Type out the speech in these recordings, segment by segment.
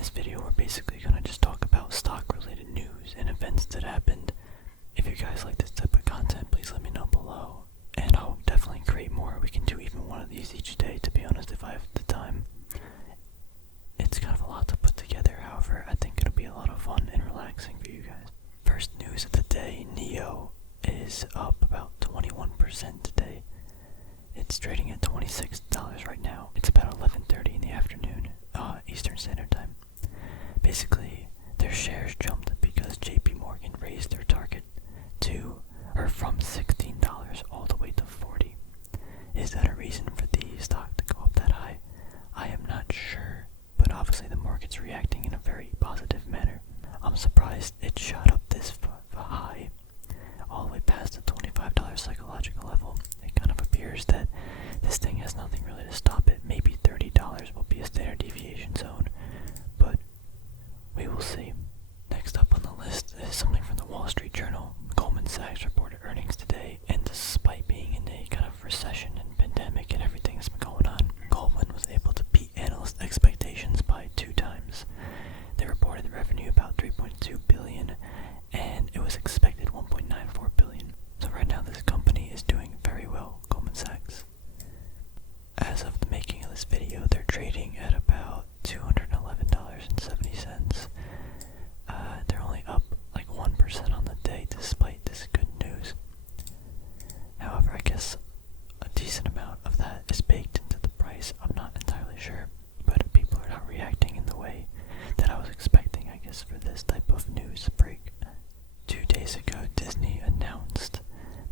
this video, we're basically going to just talk about stock-related news and events that happened. If you guys like this type of content, please let me know below, and I'll definitely create more. We can do even one of these each day, to be honest, if I have the time. It's kind of a lot to put together, however, I think it'll be a lot of fun and relaxing for you guys. First news of the day, NIO is up about 21% today. It's trading at $26 right now. It's about 11:30 in the afternoon, Eastern Standard Time. Basically, their shares jumped because JP Morgan raised their target from $16 all the way to $40. Is that a reason for the stock to go up that high? I am not sure, but obviously the market's reacting in a very positive manner. I'm surprised it shot up this high, all the way past the $25 psychological level. It kind of appears that this thing has nothing really to stop it. Maybe $30 will be a standard deviation zone, but we will see. Next up on the list is something from the Wall Street Journal. Goldman Sachs reported earnings today, and despite being in a kind of recession and pandemic and everything that's been going on, Goldman was able to beat analyst expectations by 2 times. They reported revenue about $3.2 billion, and it was expected $1.94 billion. So right now this company is doing very well, Goldman Sachs. As of the making of this video, they're trading at about $211.70. They're only up like 1% on the day despite this good news. However, I guess a decent amount of that is baked into the price. I'm not entirely sure, but people are not reacting in the way that I was expecting, I guess, for this type of news break. 2 days ago, Disney announced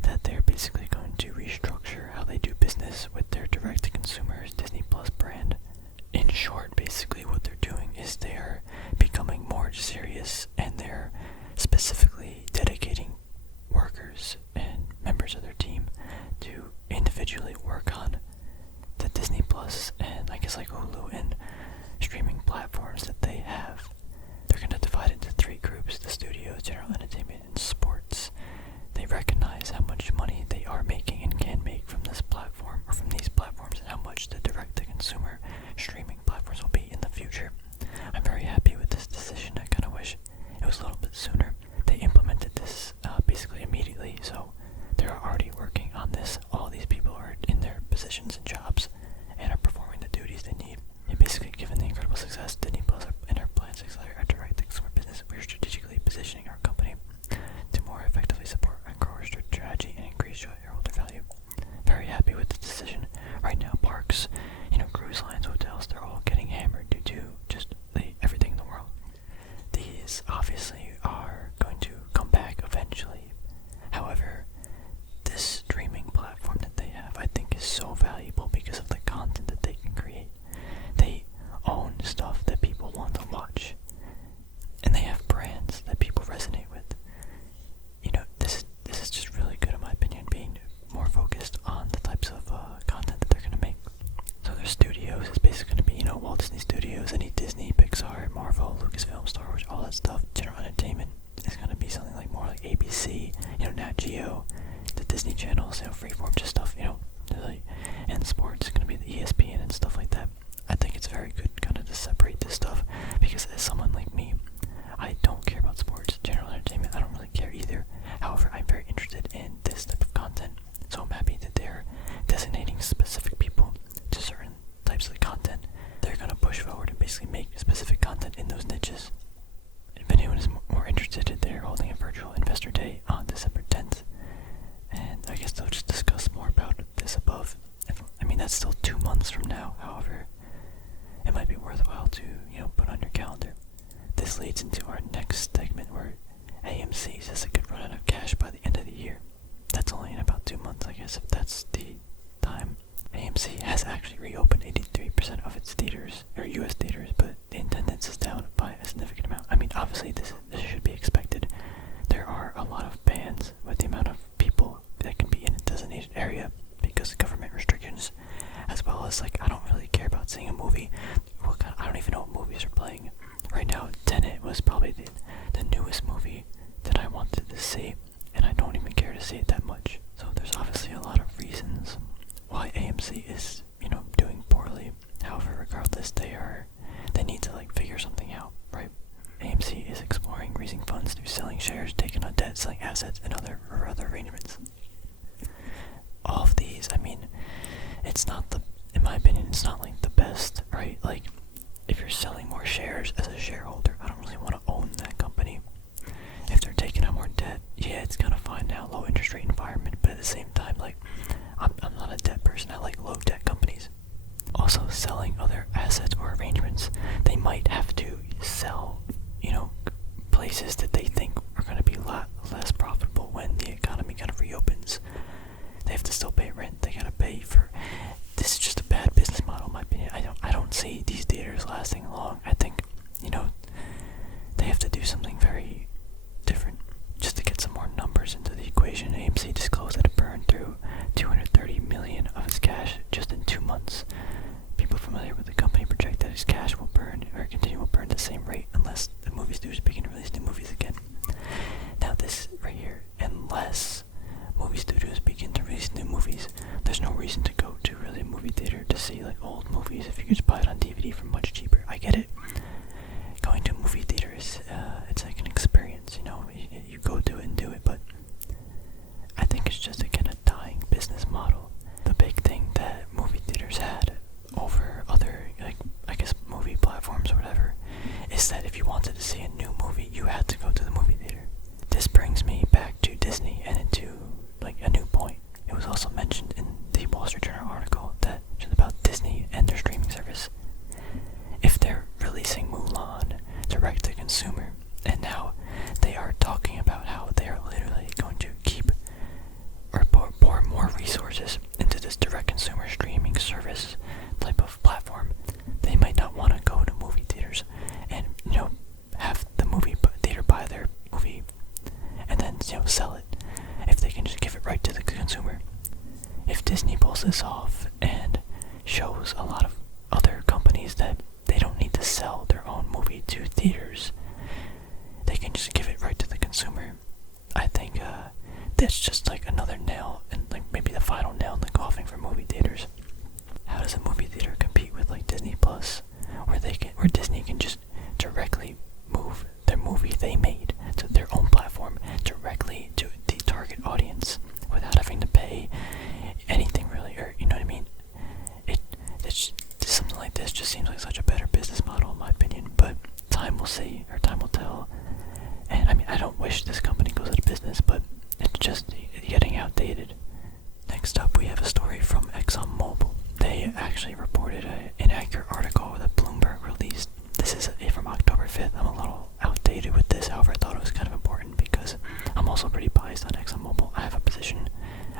that they're basically going to restructure how they do business with their direct-to-consumer Disney Plus brand. In short, basically what they're doing is they're becoming more serious, and they're specifically dedicating workers and members of their team to individually work on the Disney Plus and I guess like Hulu and streaming platforms that they have. They're going to divide into 3 groups: the studios, general entertainment, and sports. They recognize how much money they are making and can make from this platform, or from these platforms, and how much the direct-to-consumer streaming platforms will be in the future. I'm very happy with this decision. I kind of wish it was a little bit sooner. They implemented this basically immediately, so they're already working on this. All these people are in their positions and jobs and are performing the duties they need. And basically, given the incredible success Disney Plus and our plans to accelerate our direct-to-consumer business, we are strategically positioning our company to more effectively support and grow our strategy and increase shareholder value. Very happy with the decision. Right now, parks, cruise lines, hotels, they're all getting hammered due to just everything in the world. These obviously are going to come back eventually. However, this streaming platform that they have, I think, is so valuable because of the content that they can create. They own stuff that people want to watch, and they have brands that people resonate with. This is just really good in my opinion, being more focused on the types of content that they're going to make. So their studios is basically going to be, Walt Disney Studios, any Disney, Pixar, Marvel, Lucasfilm, Star Wars, all that stuff. General entertainment is going to be something like more like ABC, Nat Geo, the Disney channels, Freeform, just stuff, and sports is going to be the ESPN and stuff like that. I think it's very good kind of to separate this stuff, because as someone like me, I don't care about sports. General entertainment, I don't really care either. However, I'm very interested in this type of content, so I'm happy that they're designating specific people to certain types of content. They're going to push forward and basically make specific content in those niches. If anyone is more interested, they're holding a virtual investor day on December 10th, and I guess they'll just discuss more about this above. That's still 2 months from now. However, it might be worthwhile to put on your calendar. This leads into our next segment, where AMC says it could run out of cash by the end of the year. That's only in about 2 months, I guess, if that's the time. AMC has actually reopened 83% of its theaters, or US theaters, but the attendance is down by a significant amount. Obviously this should be expected. There are a lot of bans with the amount of people that can be in a designated area because of government restrictions, as well as I don't really care about seeing a movie. I don't even know what movies are playing. Right now, Tenet was probably the newest movie that I wanted to see, and I don't even care to see it that much. So there's obviously a lot of reasons why AMC is, doing poorly. However, regardless, they need to figure something out. AMC is exploring raising funds through selling shares taken on debt, selling assets, and other arrangements. All of these, I mean, it's not the, in my opinion, it's not like the best, right? Like, if you're selling more shares as a shareholder, I don't really want to own that company. If they're taking on more debt, yeah, it's kind of fine now, low interest rate environment, but at the same time, like, I'm not a debt person, I like low debt companies. Also, selling other assets or arrangements, they might have to sell, places that they think are going to be a lot less profitable when the economy kind of reopens. They have to still pay rent, they gotta pay for, this is just a bad business model in my opinion. I don't see these theaters lasting long. I think, they have to do something very different just to get some more numbers into the equation. AMC disclosed that it burned through $230 million of its cash just in 2 months. People familiar with the company project that its cash will burn or continue to burn at the same rate unless the movie studios begin to release new movies again. Now this right here, unless movie studios begin to release new movies, there's no reason to go to really a movie theater to see like old movies if you could just buy it on DVD for much cheaper. I get it. Going to a movie theater is, it's like an experience, you go do it and do it, but I think it's just again a dying business model. The big thing that movie theaters had over other, like, I guess movie platforms or whatever, is that if you wanted to see a new movie, you had to go to the movie theater. This brings me back to Disney and into like a new point. It was also mentioned in the Wall Street Journal article that just about Disney and their streaming service. If they're releasing Mulan direct to consumer, and now they are talking about how they are literally going to keep or pour more resources into this direct consumer streaming service type of platform, they might not want to go to movie theaters and have the movie theater buy their movie and then sell it if they can just give it right to the consumer. If Disney pulls this off and shows a lot of other companies that they don't need to sell their own movie to theaters, they can just give it right to the consumer, I think that's just like another nail and like maybe the final nail in the coffin for movie theaters. How does a movie theater compete with like Disney Plus, where Disney can just directly move their movie they made to their own platform directly to the target audience without having to pay anything really, or you know what I mean? It's something like this just seems like such a better business model in my opinion, but time will see, or time will tell. And I mean, I don't wish this company goes out of business, but it's just getting outdated. Next up, we have a story from XOM Mobil. They actually reported an inaccurate article that Bloomberg released. This is from October 5th. I'm a little outdated with this, however I thought it was kind of important because I'm also pretty biased on ExxonMobil. I have a position,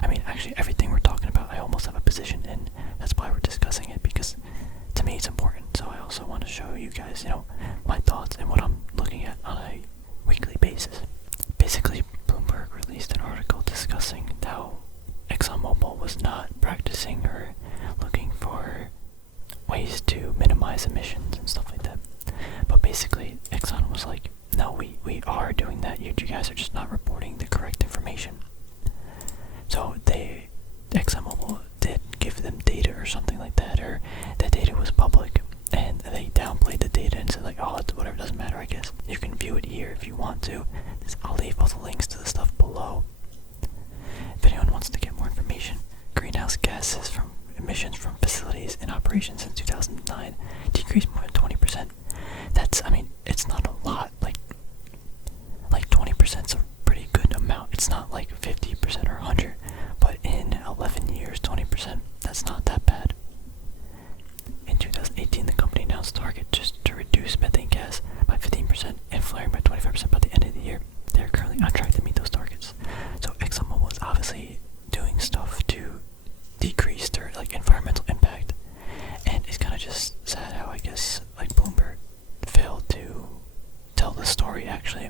I mean actually everything we're talking about I almost have a position in. That's why we're discussing it, because to me it's important. So I also want to show you guys, my thoughts and what I'm looking at on a weekly basis. Basically, Bloomberg released an article discussing how ExxonMobil was not practicing or looking for ways to minimize emissions and stuff like that. But basically, Exxon was like, no, we are doing that. You guys are just not reporting the correct information. So ExxonMobil did give them data or something like that, or the data was public, and they downplayed the data and said like, oh, it's whatever, doesn't matter, I guess. You can view it here if you want to. I'll leave all the links to the stuff below. If anyone wants to get more information, greenhouse gases from emissions from facilities in operation since 2009 decreased more than 20%. That's, I mean, it's not a lot. Like 20% is a pretty good amount. It's not like 50% or 100, but in 11 years, 20%, that's not that bad. In 2018, the company announced a target just to reduce methane gas by 15% and flaring by 25% by the end of the year. They are currently on track to meet those targets. So ExxonMobil is obviously doing stuff to decrease their environmental impact, and it's kind of just sad how I guess Bloomberg failed to tell the story actually,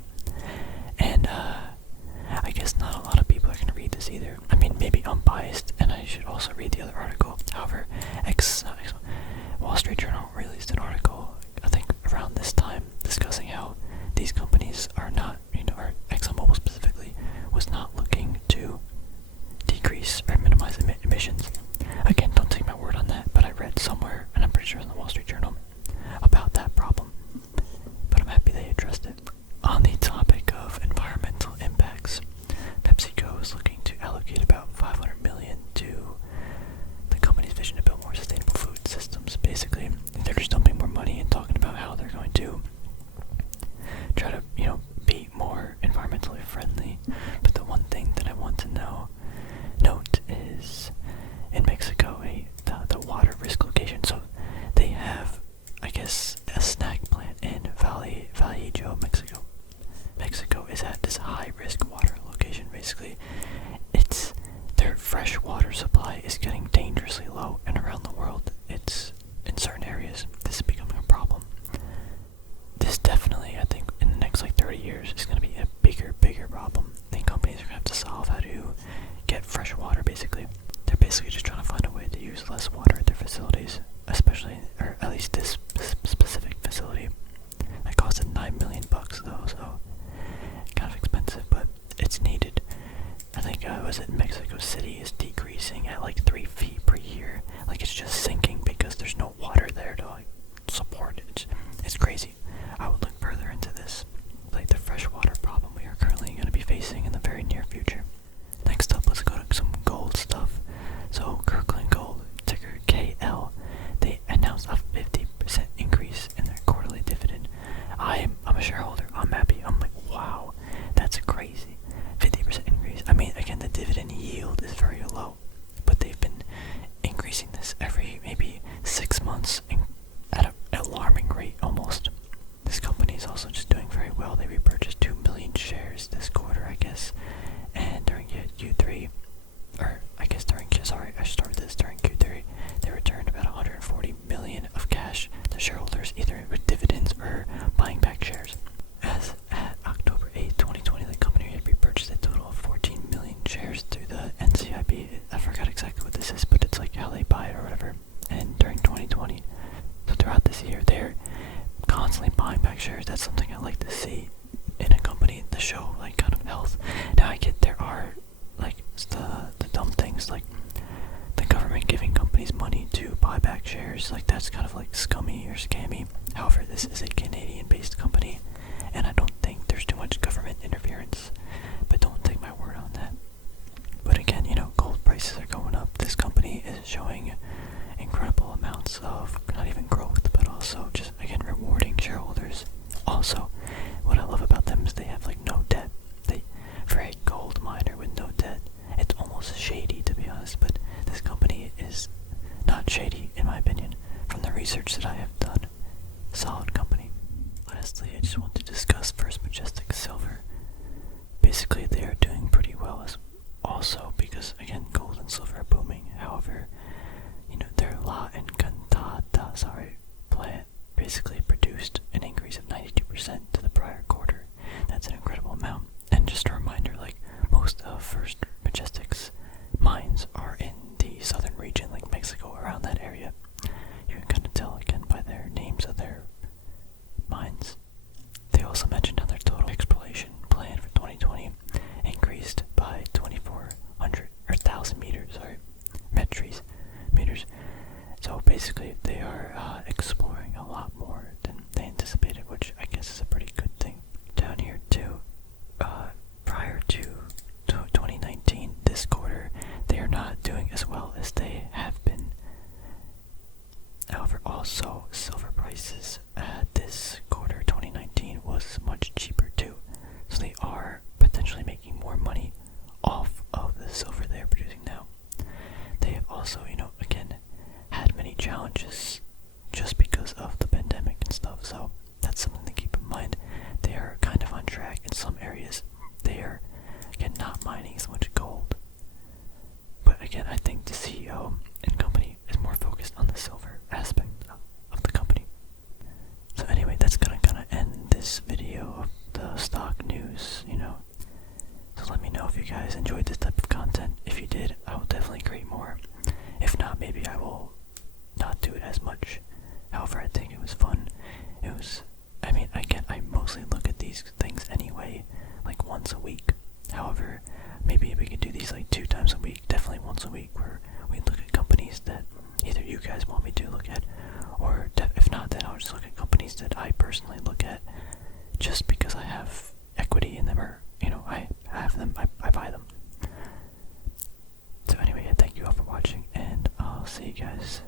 and I guess not a lot of people are going to read this either. I mean, maybe I'm biased and I should also read the other article. However, Wall Street Journal released an article I think around this time discussing how these companies are not, or ExxonMobil specifically was not looking to decrease or minimize emissions. Again, don't take my word on that, but I read somewhere, and I'm pretty sure in the Wall Street Journal, about that problem. But I'm happy they addressed it. basically. They're just dumping more money and talking about how they're going to try to, be more environmentally friendly. But the one thing that I want to note is in Mexico, the water risk location. So they have, I guess, a snack plant in Vallejo, Mexico. Mexico is at this high risk water location. Basically, their fresh water supply is getting dangerously low, and around the world, it's in certain areas this is becoming a problem. This definitely, I think, in the next 30 years is going to be a bigger problem. I think companies are going to have to solve how to get fresh water. Basically, they're basically just trying to find a way to use less water at their facilities, especially, or at least this specific facility. That costed $9 million though, so kind of expensive, but it's needed. I think was it Mexico City is decreasing at 3 feet per year. It's just sinking because there's no water there to support it. It's crazy. I would look further into this, the freshwater problem we are currently going to be facing in the very near future. Next up, let's go to some gold stuff. So Kirkland Gold, ticker KL, they announced a 50% increase in their quarterly dividend. I'm a shareholder. I'm happy. I'm like, wow, that's crazy. 50% increase. I mean, again, the dividend yield is very low, but they've been increasing this every maybe 6 months at an alarming rate almost. This company is also just doing very well. They repurchased 2 million shares this quarter, I guess, and during Q3, or I guess during Q3, they returned about 140 million of cash to shareholders, either with dividends or buying back shares. As at October 8, 2020, the company had repurchased a total of 14 million shares through the NCIB. I forgot exactly what this is, but it's how they buy it or whatever. And during 2020, so throughout this year, they're constantly buying back shares. That's something I like to see in a company to show kind of health. Now I get there are the dumb things the government giving companies money to buy back shares. That's kind of scummy or scammy. However, this is a Canadian-based company, and I don't think there's too much government interference. But don't take my word on that. But again, gold prices are going up. This company is showing incredible amounts of not even growth, but also just again rewarding shareholders. Also, what I love about them is they have no debt. For a gold miner with no debt, it's almost shady to be honest, but this company is not shady in my opinion from the research that I have done. Solid company. Lastly, I just want to discuss first Majestic Silver. Basically, they are doing pretty well as also because again gold and silver are booming. However, their La Encantada plant basically produced an increase of 92% to the prior quarter. That's an incredible amount. And just a reminder, most of First Majestic's mines are in the southern region, Mexico, around that area. You can kind of tell again by their names of their mines. They also mentioned how their total exploration plan for 2020 increased by 1,000 meters. So basically, they are exploring a lot more than they anticipated, which I guess is a pretty good thing. Down here too, prior to 2019, this quarter, they are not doing as well as they have been. However, also silver prices this quarter 2019 was much cheaper too, so they are potentially making more money off of the silver they are producing now. They have also, again, had many challenges just because of the pandemic and stuff, so that's something to keep in mind. They are kind of on track in some areas. They are, again, not mining as much gold. But again, I think the CEO and company is more focused on the silver aspect of the company. So anyway, that's gonna end this video of the stock news, So let me know if you guys enjoyed this type of content. If you did, I will definitely create more. If not, maybe I will not do it as much. However, I think it was fun. I mostly look at these things anyway, once a week. However, maybe we could do these 2 times a week, definitely once a week, where we look at companies that either you guys want me to look at, or if not, then I'll just look at companies that I personally look at just because I have equity in them, or, I have them, I buy them. So anyway, thank you all for watching, and I'll see you guys